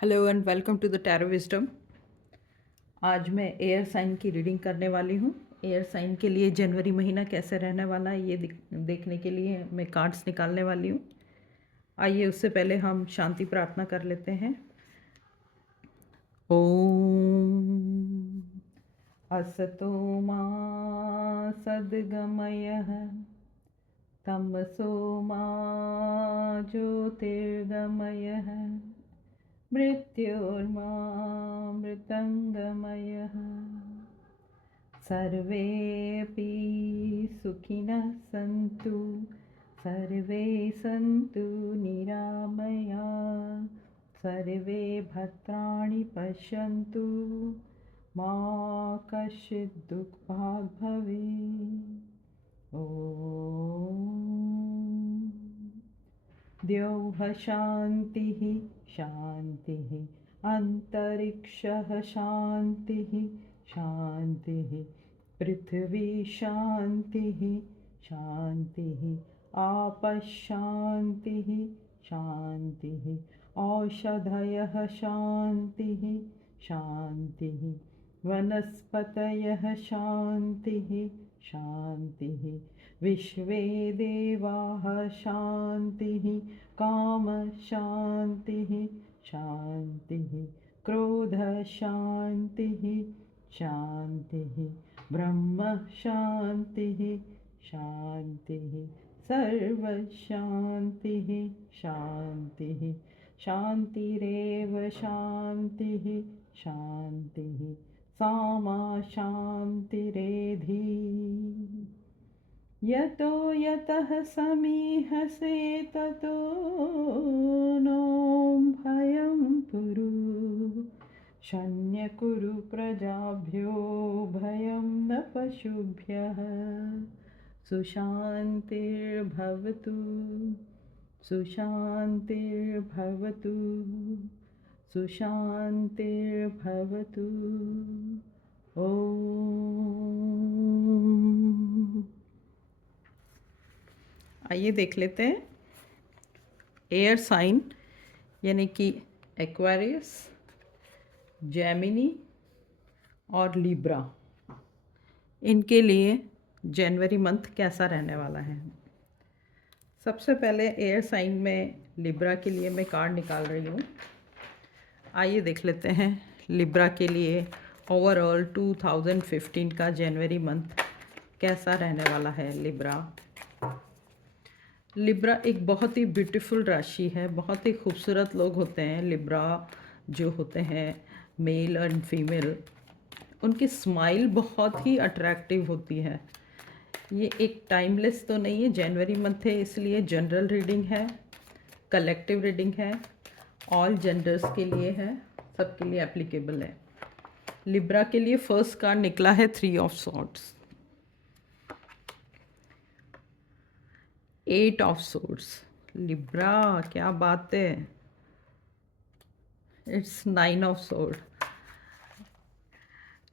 Hello and welcome to the tarot wisdom. आज मैं air sign की रीडिंग करने वाली हूँ। एयर साइन के लिए जनवरी महीना कैसे रहने वाला है ये देखने के लिए मैं कार्ड्स निकालने वाली हूँ। आइए उससे पहले हम शांति प्रार्थना कर लेते हैं। ओम असतो मा सद्गमयः तमसो मा ज्योतिर्गमयः मृत्योर्मामृतङ्गमयः सर्वेऽपि सुखिनः सन्तु सर्वे सन्तु निरामया सर्वे भद्राणि पश्यन्तु मा कश्चित् दुःखभाग् भवेत्। ॐ द्यौः शान्तिः शान्तिः अन्तरिक्षः शान्तिः शान्तिः पृथिवी शान्तिः शान्तिः आपः शान्तिः शान्तिः औषधयः शान्तिः शान्तिः वनस्पतयः शान्तिः शान्तिः विश्वे देवाः शान्तिः कामशान्तिः शान्तिः क्रोधशान्तिः शान्तिः ब्रह्म शान्तिः शान्तिः सर्वशान्तिः शान्तिः शान्तिरेव शान्तिः शान्तिः सामा शान्तिरेधि यतो यतः समीहसे ततो नो भयं कुरु शन्यकुरु प्रजाभ्यो भयं न पशुभ्यः सुशान्तिर्भवतु सुशान्तिर्भवतु सुशान्तिर्भवतु। ओम आइए देख लेते हैं एयर साइन यानी कि एक्वेरियस, जेमिनी और लिब्रा, इनके लिए जनवरी मंथ कैसा रहने वाला है। सबसे पहले एयर साइन में लिब्रा के लिए मैं कार्ड निकाल रही हूँ। आइए देख लेते हैं लिब्रा के लिए ओवरऑल 2015 का जनवरी मंथ कैसा रहने वाला है। लिब्रा एक बहुत ही ब्यूटीफुल राशि है। बहुत ही खूबसूरत लोग होते हैं लिब्रा जो होते हैं, मेल एंड फीमेल। उनकी स्माइल बहुत ही अट्रैक्टिव होती है। ये एक टाइमलेस तो नहीं है, जनवरी मंथ है इसलिए जनरल रीडिंग है, कलेक्टिव रीडिंग है, ऑल जेंडर्स के लिए है, सबके लिए एप्लीकेबल है। लिब्रा के लिए फर्स्ट कार्ड निकला है 3 of swords, 8 of swords. Libra क्या बात है, इट्स 9 ऑफ सॉर्ड।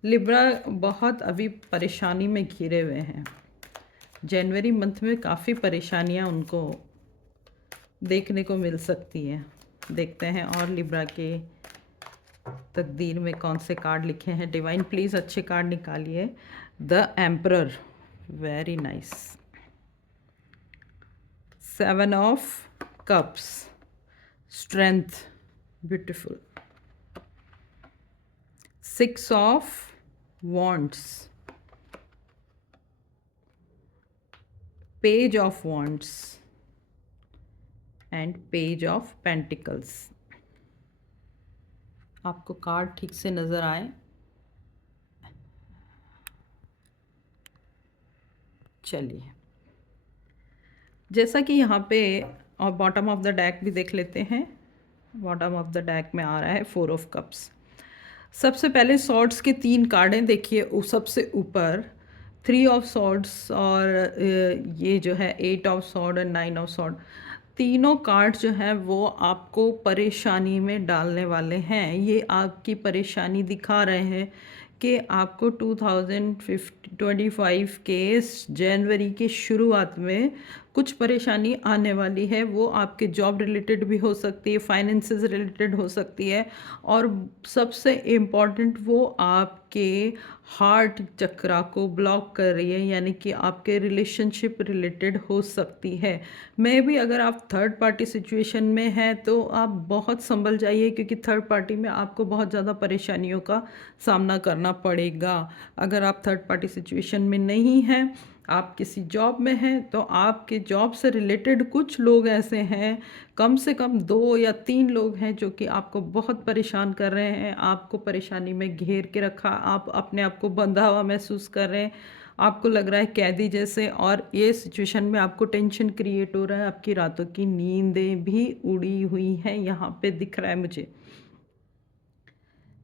लिब्रा बहुत अभी परेशानी में घिरे हुए हैं। जनवरी मंथ में काफ़ी परेशानियां उनको देखने को मिल सकती हैं। देखते हैं और लिब्रा के तकदीर में कौन से कार्ड लिखे हैं। डिवाइन प्लीज़ अच्छे कार्ड निकालिए। The emperor, very nice. 7 of cups, strength, beautiful. 6 of wands, page of wands and page of pentacles। आपको कार्ड ठीक से नज़र आए। चलिए, जैसा कि यहाँ पे और बॉटम ऑफ द डेक भी देख लेते हैं। बॉटम ऑफ द डेक में आ रहा है 4 ऑफ कप्स। सबसे पहले सॉर्ड्स के 3 कार्ड हैं। देखिए सबसे ऊपर 3 ऑफ सॉर्ड्स और ये जो है 8 ऑफ सॉर्ड और 9 ऑफ सॉर्ड। तीनों कार्ड जो हैं वो आपको परेशानी में डालने वाले हैं। ये आपकी परेशानी दिखा रहे हैं कि आपको 2025 के जनवरी के शुरुआत में कुछ परेशानी आने वाली है, वो आपके जॉब रिलेटेड भी हो सकती है, फाइनेंसेस रिलेटेड हो सकती है, और सबसे इम्पॉर्टेंट वो आपके हार्ट चक्रा को ब्लॉक कर रही है, यानी कि आपके रिलेशनशिप रिलेटेड हो सकती है। मैं भी, अगर आप थर्ड पार्टी सिचुएशन में हैं तो आप बहुत संभल जाइए, क्योंकि थर्ड पार्टी में आपको बहुत ज़्यादा परेशानियों का सामना करना पड़ेगा। अगर आप थर्ड पार्टी सिचुएशन में नहीं हैं, आप किसी जॉब में हैं, तो आपके जॉब से रिलेटेड कुछ लोग ऐसे हैं, कम से कम 2 या 3 लोग हैं जो कि आपको बहुत परेशान कर रहे हैं, आपको परेशानी में घेर के रखा, आप अपने आप को बंधा हुआ महसूस कर रहे हैं, आपको लग रहा है कैदी जैसे, और ये सिचुएशन में आपको टेंशन क्रिएट हो रहा है, आपकी रातों की नींदें भी उड़ी हुई हैं, यहाँ पे दिख रहा है मुझे।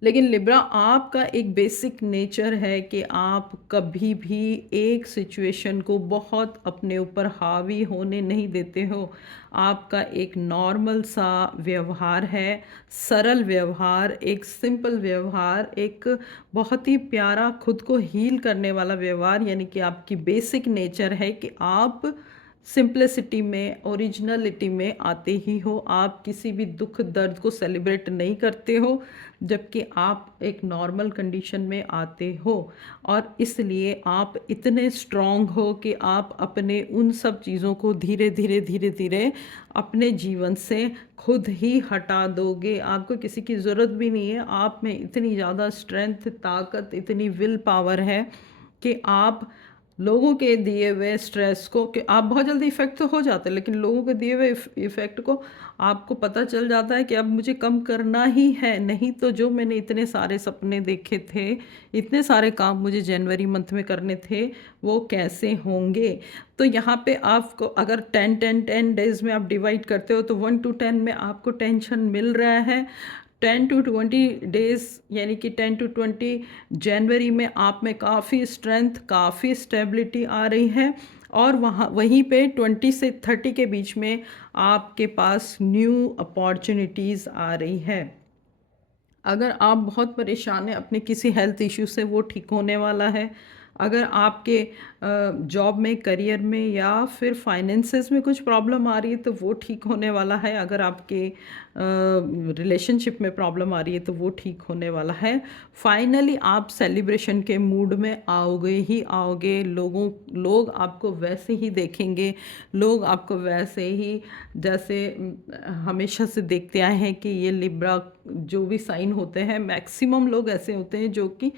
लेकिन लिब्रा, आपका एक बेसिक नेचर है कि आप कभी भी एक सिचुएशन को बहुत अपने ऊपर हावी होने नहीं देते हो। आपका एक नॉर्मल सा व्यवहार है, सरल व्यवहार, एक सिंपल व्यवहार, एक बहुत ही प्यारा खुद को हील करने वाला व्यवहार, यानी कि आपकी बेसिक नेचर है कि आप सिंप्लिसिटी में, ओरिजिनलिटी में आते ही हो। आप किसी भी दुख दर्द को सेलिब्रेट नहीं करते हो, जबकि आप एक नॉर्मल कंडीशन में आते हो, और इसलिए आप इतने स्ट्रॉन्ग हो कि आप अपने उन सब चीज़ों को धीरे धीरे धीरे धीरे अपने जीवन से खुद ही हटा दोगे। आपको किसी की ज़रूरत भी नहीं है, आप में इतनी ज़्यादा स्ट्रेंथ, ताकत, इतनी विल पावर है कि आप लोगों के दिए हुए स्ट्रेस को, कि आप बहुत जल्दी इफ़ेक्ट तो हो जाते हैं, लेकिन लोगों के दिए हुए इफ़ेक्ट को आपको पता चल जाता है कि अब मुझे कम करना ही है, नहीं तो जो मैंने इतने सारे सपने देखे थे, इतने सारे काम मुझे जनवरी मंथ में करने थे, वो कैसे होंगे। तो यहाँ पे आपको अगर 10 डेज़ में आप डिवाइड करते हो, तो 1 to 10 में आपको टेंशन मिल रहा है। 10 to 20 डेज़, यानी कि 10 to 20 जनवरी में आप में काफ़ी स्ट्रेंथ, काफ़ी स्टेबिलिटी आ रही है, और वहीं पे 20 से 30 के बीच में आपके पास न्यू अपॉर्चुनिटीज़ आ रही है। अगर आप बहुत परेशान हैं अपने किसी हेल्थ इश्यू से, वो ठीक होने वाला है। अगर आपके जॉब में, करियर में, या फिर फाइनेंसेस में कुछ प्रॉब्लम आ रही है, तो वो ठीक होने वाला है। अगर आपके रिलेशनशिप में प्रॉब्लम आ रही है, तो वो ठीक होने वाला है। फाइनली आप सेलिब्रेशन के मूड में आओगे ही आओगे। लोग आपको वैसे ही देखेंगे, लोग आपको वैसे ही, जैसे हमेशा से देखते आए हैं कि ये लिब्रा जो भी साइन होते हैं, मैक्सिमम लोग ऐसे होते हैं जो कि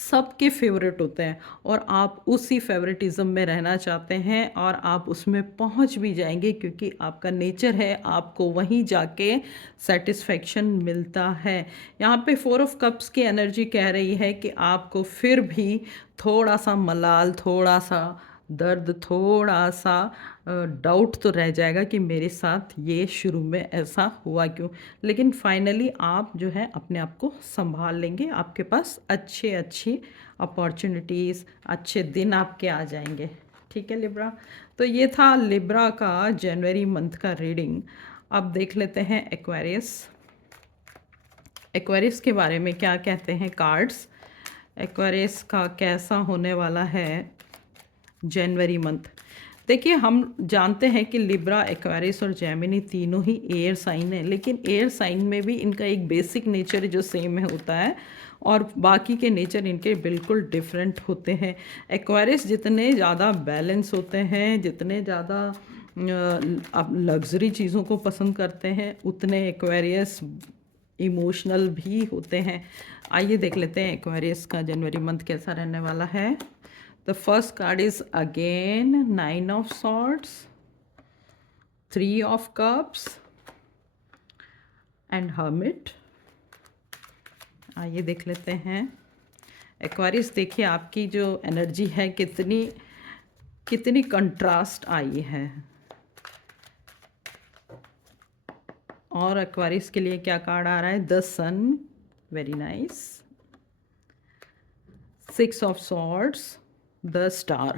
सबके फेवरेट होते हैं, और आप उसी फेवरेटिज्म में रहना चाहते हैं, और आप उसमें पहुंच भी जाएंगे, क्योंकि आपका नेचर है, आपको वहीं जाके सेटिस्फेक्शन मिलता है। यहाँ पे 4 of Cups की एनर्जी कह रही है कि आपको फिर भी थोड़ा सा मलाल, थोड़ा सा दर्द, थोड़ा सा डाउट तो रह जाएगा कि मेरे साथ ये शुरू में ऐसा हुआ क्यों, लेकिन फाइनली आप जो है अपने आप को संभाल लेंगे। आपके पास अच्छी अपॉर्चुनिटीज़, अच्छे दिन आपके आ जाएंगे। ठीक है लिब्रा, तो ये था लिब्रा का जनवरी मंथ का रीडिंग। अब देख लेते हैं एक्वेरियस। एक्वेरियस के बारे में क्या कहते हैं कार्ड्स, एक्वेरियस का कैसा होने वाला है जनवरी मंथ। देखिए, हम जानते हैं कि लिब्रा, एक्वेरियस और जेमिनी तीनों ही एयर साइन है, लेकिन एयर साइन में भी इनका एक बेसिक नेचर जो सेम है होता है, और बाकी के नेचर इनके बिल्कुल डिफरेंट होते हैं। एक्वेरियस जितने ज़्यादा बैलेंस होते हैं, जितने ज़्यादा अब लग्जरी चीज़ों को पसंद करते हैं, उतने एक्वेरियस इमोशनल भी होते हैं। आइए देख लेते हैं एक्वेरियस का जनवरी मंथ कैसा रहने वाला है। The first card is again 9 of Swords, 3 of Cups and Hermit. आइए देख लेते हैं एक्वेरियस। देखिए आपकी जो एनर्जी है कितनी कंट्रास्ट आई है, और एक्वेरियस के लिए क्या कार्ड आ रहा है, the sun, very nice, 6 of Swords, the star,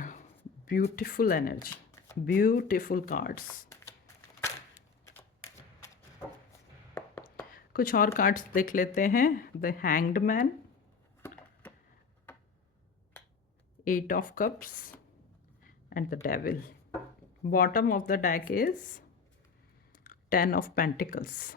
beautiful energy, beautiful cards. कुछ और कार्ड्स देख लेते हैं, the hanged man, 8 of Cups and the devil. Bottom of the deck is 10 of pentacles.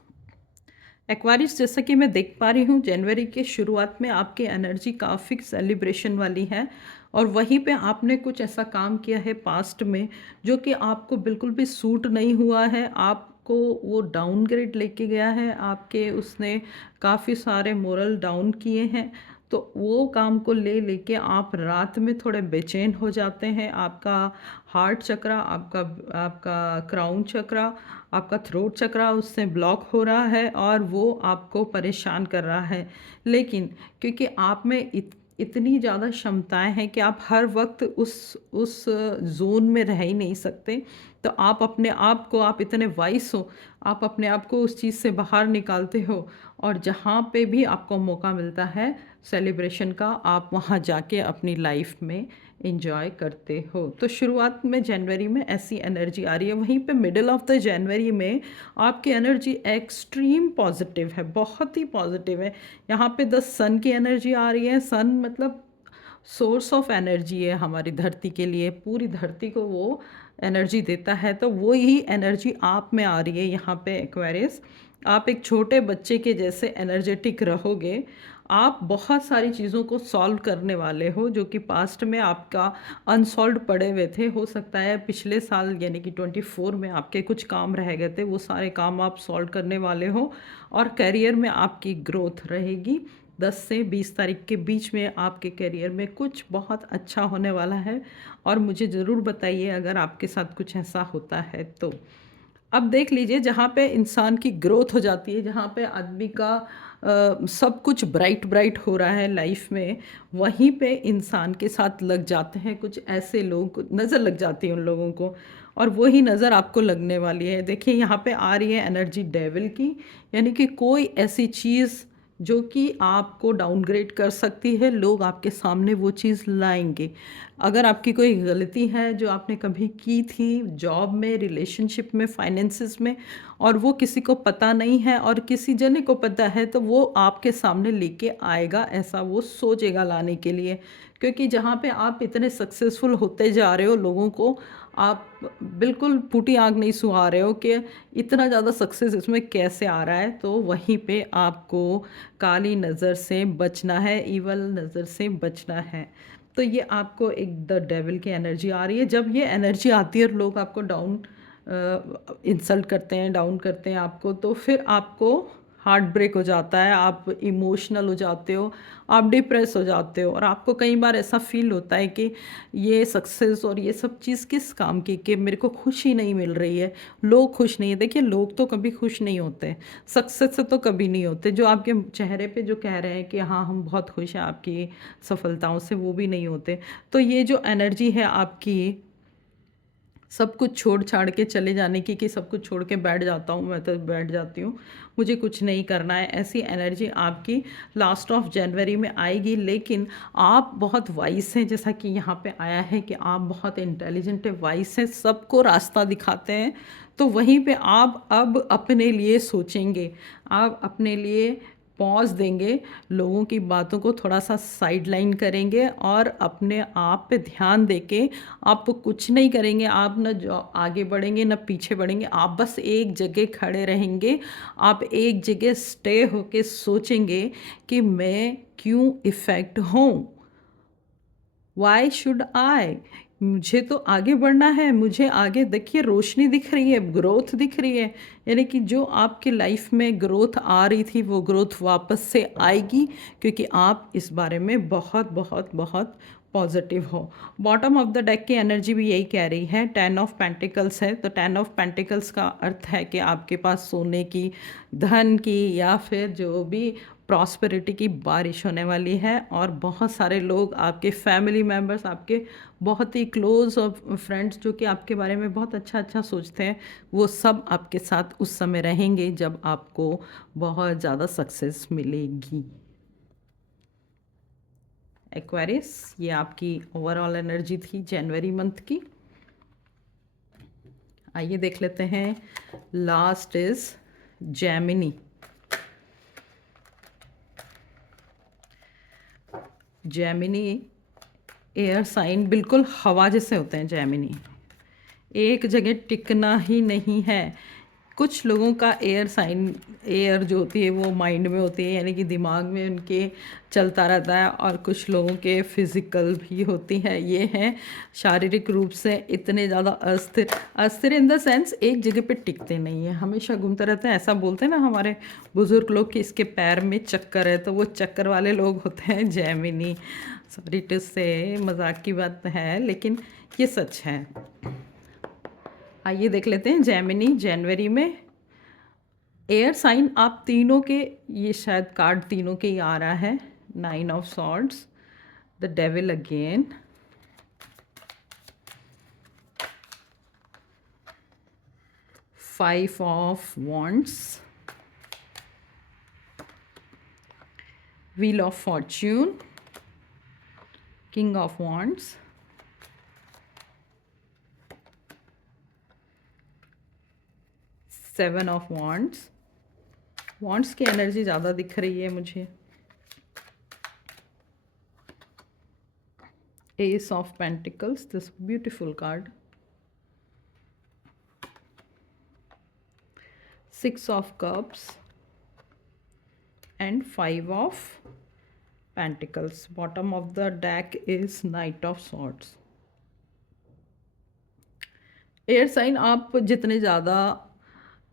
Aquarius, जैसा कि मैं देख पा रही हूँ, जनवरी के शुरुआत में आपकी एनर्जी काफ़ी सेलिब्रेशन वाली है और वहीं पे आपने कुछ ऐसा काम किया है पास्ट में जो कि आपको बिल्कुल भी सूट नहीं हुआ है। आपको वो डाउनग्रेड लेके गया है, आपके उसने काफ़ी सारे मोरल डाउन किए हैं। तो वो काम को ले लेके आप रात में थोड़े बेचैन हो जाते हैं। आपका हार्ट चक्रा, आपका क्राउन चक्रा, आपका थ्रोट चक्रा उससे ब्लॉक हो रहा है और वो आपको परेशान कर रहा है। लेकिन क्योंकि आप में इतनी ज़्यादा क्षमताएं हैं कि आप हर वक्त उस जोन में रह ही नहीं सकते। तो आप अपने आप को, आप इतने वाइस हो, आप अपने आप को उस चीज़ से बाहर निकालते हो और जहाँ पे भी आपको मौका मिलता है सेलिब्रेशन का, आप वहाँ जाके अपनी लाइफ में इंजॉय करते हो। तो शुरुआत में जनवरी में ऐसी एनर्जी आ रही है। वहीं पे मिडिल ऑफ द जनवरी में आपकी एनर्जी एक्सट्रीम पॉजिटिव है, बहुत ही पॉजिटिव है। यहाँ पे द सन की एनर्जी आ रही है। सन मतलब सोर्स ऑफ एनर्जी है हमारी धरती के लिए, पूरी धरती को वो एनर्जी देता है। तो वो ही एनर्जी आप में आ रही है यहाँ पे एक्वेरियस। आप एक छोटे बच्चे के जैसे एनर्जेटिक रहोगे। आप बहुत सारी चीज़ों को सॉल्व करने वाले हो जो कि पास्ट में आपका अनसॉल्व पड़े हुए थे। हो सकता है पिछले साल यानी कि 24 में आपके कुछ काम रह गए थे, वो सारे काम आप सॉल्व करने वाले हो और करियर में आपकी ग्रोथ रहेगी। 10 से 20 तारीख के बीच में आपके करियर में कुछ बहुत अच्छा होने वाला है और मुझे ज़रूर बताइए अगर आपके साथ कुछ ऐसा होता है तो। अब देख लीजिए, जहाँ पे इंसान की ग्रोथ हो जाती है, जहाँ पे आदमी का सब कुछ ब्राइट ब्राइट हो रहा है लाइफ में, वहीं पे इंसान के साथ लग जाते हैं कुछ ऐसे लोग, नज़र लग जाती है उन लोगों को और वही नज़र आपको लगने वाली है। देखिए यहाँ पे आ रही है एनर्जी डेविल की, यानी कि कोई ऐसी चीज़ जो कि आपको डाउनग्रेड कर सकती है, लोग आपके सामने वो चीज़ लाएंगे। अगर आपकी कोई गलती है जो आपने कभी की थी जॉब में, रिलेशनशिप में, फाइनेंसिस में, और वो किसी को पता नहीं है और किसी जने को पता है, तो वो आपके सामने लेके आएगा, ऐसा वो सोचेगा लाने के लिए। क्योंकि जहाँ पे आप इतने सक्सेसफुल होते जा रहे हो, लोगों को आप बिल्कुल फूटी आग नहीं सुहा रहे हो कि इतना ज़्यादा सक्सेस इसमें कैसे आ रहा है। तो वहीं पे आपको काली नज़र से बचना है, इवल नज़र से बचना है। तो ये आपको एक द डेविल की एनर्जी आ रही है। जब ये एनर्जी आती है और लोग आपको डाउन इंसल्ट करते हैं, डाउन करते हैं आपको, तो फिर आपको हार्ट ब्रेक हो जाता है, आप इमोशनल हो जाते हो, आप डिप्रेस हो जाते हो और आपको कई बार ऐसा फील होता है कि ये सक्सेस और ये सब चीज़ किस काम की, कि मेरे को खुशी नहीं मिल रही है, लोग खुश नहीं है। देखिए लोग तो कभी खुश नहीं होते, सक्सेस से तो कभी नहीं होते। जो आपके चेहरे पे जो कह रहे हैं कि हाँ हम बहुत खुश हैं आपकी सफलताओं से, वो भी नहीं होते। तो ये जो एनर्जी है आपकी सब कुछ छोड़ छाड़ के चले जाने की, कि सब कुछ छोड़ के बैठ जाता हूँ, मैं तो बैठ जाती हूँ, मुझे कुछ नहीं करना है, ऐसी एनर्जी आपकी लास्ट ऑफ जनवरी में आएगी। लेकिन आप बहुत वाइस हैं, जैसा कि यहाँ पे आया है कि आप बहुत इंटेलिजेंट है, वाइस हैं, सबको रास्ता दिखाते हैं। तो वहीं पे आप अब अपने लिए सोचेंगे, आप अपने लिए पॉज देंगे, लोगों की बातों को थोड़ा सा साइड लाइन करेंगे और अपने आप पे ध्यान देके आप कुछ नहीं करेंगे। आप न जो आगे बढ़ेंगे न पीछे बढ़ेंगे, आप बस एक जगह खड़े रहेंगे। आप एक जगह स्टे होके सोचेंगे कि मैं क्यों इफ़ेक्ट हूँ, वाई शुड आई, मुझे तो आगे बढ़ना है, मुझे आगे देखिए रोशनी दिख रही है, ग्रोथ दिख रही है। यानी कि जो आपकी लाइफ में ग्रोथ आ रही थी वो ग्रोथ वापस से आएगी, क्योंकि आप इस बारे में बहुत बहुत बहुत पॉजिटिव हो। बॉटम ऑफ द डेक की एनर्जी भी यही कह रही है, 10 ऑफ पेंटिकल्स है। तो 10 ऑफ पेंटिकल्स का अर्थ है कि आपके पास सोने की, धन की, या फिर जो भी प्रॉस्पेरिटी की बारिश होने वाली है। और बहुत सारे लोग, आपके फैमिली मेम्बर्स, आपके बहुत ही क्लोज और फ्रेंड्स जो कि आपके बारे में बहुत अच्छा अच्छा सोचते हैं, वो सब आपके साथ उस समय रहेंगे जब आपको बहुत ज़्यादा सक्सेस मिलेगी। एक्वेरियस, ये आपकी ओवरऑल एनर्जी थी जनवरी मंथ की। आइए देख लेते हैं, last is Gemini. Gemini air sign, बिल्कुल हवा जैसे होते हैं जेमिनी। एक जगह टिकना ही नहीं है। कुछ लोगों का एयर साइन, एयर जो होती है वो माइंड में होती है, यानी कि दिमाग में उनके चलता रहता है, और कुछ लोगों के फिज़िकल भी होती है। ये हैं शारीरिक रूप से इतने ज़्यादा अस्थिर, अस्थिर इन द सेंस एक जगह पे टिकते नहीं हैं, हमेशा घूमते रहते हैं। ऐसा बोलते हैं ना हमारे बुज़ुर्ग लोग कि इसके पैर में चक्कर है, तो वो चक्कर वाले लोग होते हैं जेमिनी। सॉरी टू से, मजाक की बात है लेकिन ये सच है। आइए देख लेते हैं जेमिनी जनवरी में एयर साइन। आप तीनों के, ये शायद कार्ड तीनों के ही आ रहा है। 9 of swords, the devil again, 5 of wands, wheel of fortune, king of wands, 7 of wands. Wands की एनर्जी ज़्यादा दिख रही है मुझे। Ace of pentacles, this beautiful card, 6 of cups and 5 of pentacles. Bottom of the deck is knight of swords. Air sign, आप जितने ज़्यादा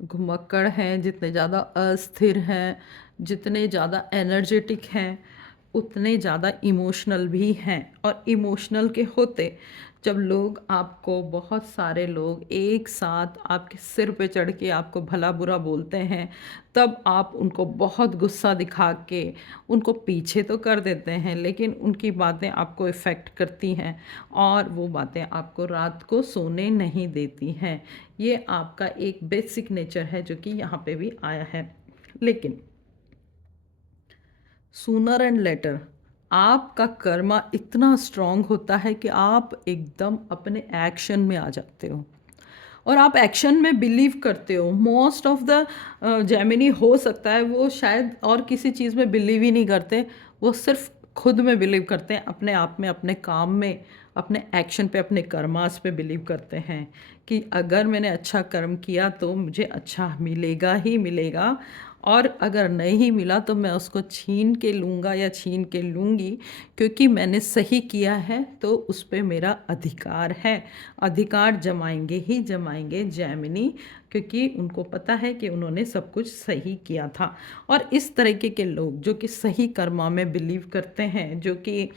घुमक्कड़ हैं, जितने ज़्यादा अस्थिर हैं, जितने ज़्यादा एनर्जेटिक हैं, उतने ज़्यादा इमोशनल भी हैं। और इमोशनल के होते जब लोग आपको, बहुत सारे लोग एक साथ आपके सिर पे चढ़ के आपको भला बुरा बोलते हैं, तब आप उनको बहुत गुस्सा दिखा के उनको पीछे तो कर देते हैं, लेकिन उनकी बातें आपको इफ़ेक्ट करती हैं और वो बातें आपको रात को सोने नहीं देती हैं। ये आपका एक बेसिक नेचर है जो कि यहाँ पे भी आया है। लेकिन सूनर एंड लेटर आपका कर्मा इतना स्ट्रांग होता है कि आप एकदम अपने एक्शन में आ जाते हो और आप एक्शन में बिलीव करते हो। मोस्ट ऑफ द जेमिनी हो सकता है वो शायद और किसी चीज़ में बिलीव ही नहीं करते, वो सिर्फ खुद में बिलीव करते हैं, अपने आप में, अपने काम में, अपने एक्शन पे, अपने कर्मास पे बिलीव करते हैं कि अगर मैंने अच्छा कर्म किया तो मुझे अच्छा मिलेगा ही मिलेगा, और अगर नहीं मिला तो मैं उसको छीन के लूँगा या छीन के लूँगी, क्योंकि मैंने सही किया है तो उस पर मेरा अधिकार है। अधिकार जमाएंगे ही जमाएंगे जेमिनी, क्योंकि उनको पता है कि उन्होंने सब कुछ सही किया था। और इस तरीके के लोग जो कि सही कर्मा में बिलीव करते हैं, जो कि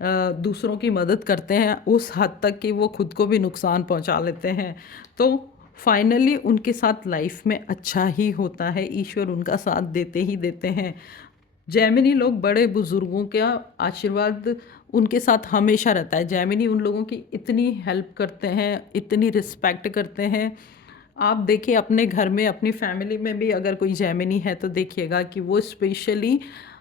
दूसरों की मदद करते हैं उस हद तक कि वो खुद को भी नुकसान पहुंचा लेते हैं, तो फाइनली उनके साथ लाइफ में अच्छा ही होता है। ईश्वर उनका साथ देते ही देते हैं। जैमिनी लोग, बड़े बुज़ुर्गों का आशीर्वाद उनके साथ हमेशा रहता है। जैमिनी उन लोगों की इतनी हेल्प करते हैं, इतनी रिस्पेक्ट करते हैं। आप देखिए अपने घर में, अपनी फैमिली में भी अगर कोई जैमिनी है तो देखिएगा कि वो स्पेशली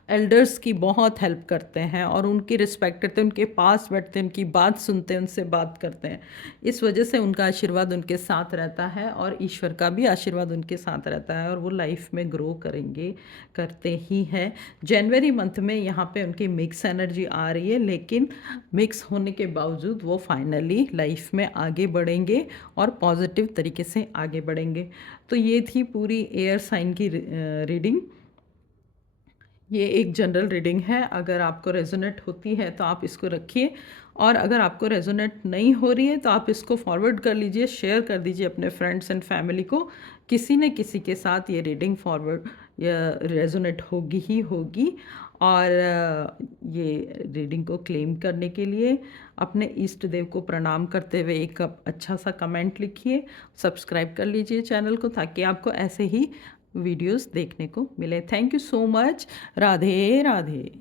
एल्डर्स की बहुत हेल्प करते हैं और उनकी रिस्पेक्ट करते हैं, उनके पास बैठते हैं, उनकी बात सुनते हैं, उनसे बात करते हैं। इस वजह से उनका आशीर्वाद उनके साथ रहता है और ईश्वर का भी आशीर्वाद उनके साथ रहता है और वो लाइफ में ग्रो करेंगे, करते ही हैं। जनवरी मंथ में यहाँ पे उनकी मिक्स एनर्जी आ रही है, लेकिन मिक्स होने के बावजूद वो फाइनली लाइफ में आगे बढ़ेंगे और पॉजिटिव तरीके से आगे बढ़ेंगे। तो ये थी पूरी एयर साइन की रीडिंग। ये एक जनरल रीडिंग है। अगर आपको रेजोनेट होती है तो आप इसको रखिए, और अगर आपको रेजोनेट नहीं हो रही है तो आप इसको फॉरवर्ड कर लीजिए, शेयर कर दीजिए अपने फ्रेंड्स एंड फैमिली को। किसी न किसी के साथ ये रीडिंग फॉरवर्ड या रेजोनेट होगी ही होगी। और ये रीडिंग को क्लेम करने के लिए अपने इष्ट देव को प्रणाम करते हुए एक अच्छा सा कमेंट लिखिए, सब्सक्राइब कर लीजिए चैनल को, ताकि आपको ऐसे ही वीडियोस देखने को मिले। Thank you so much. Radhe Radhe.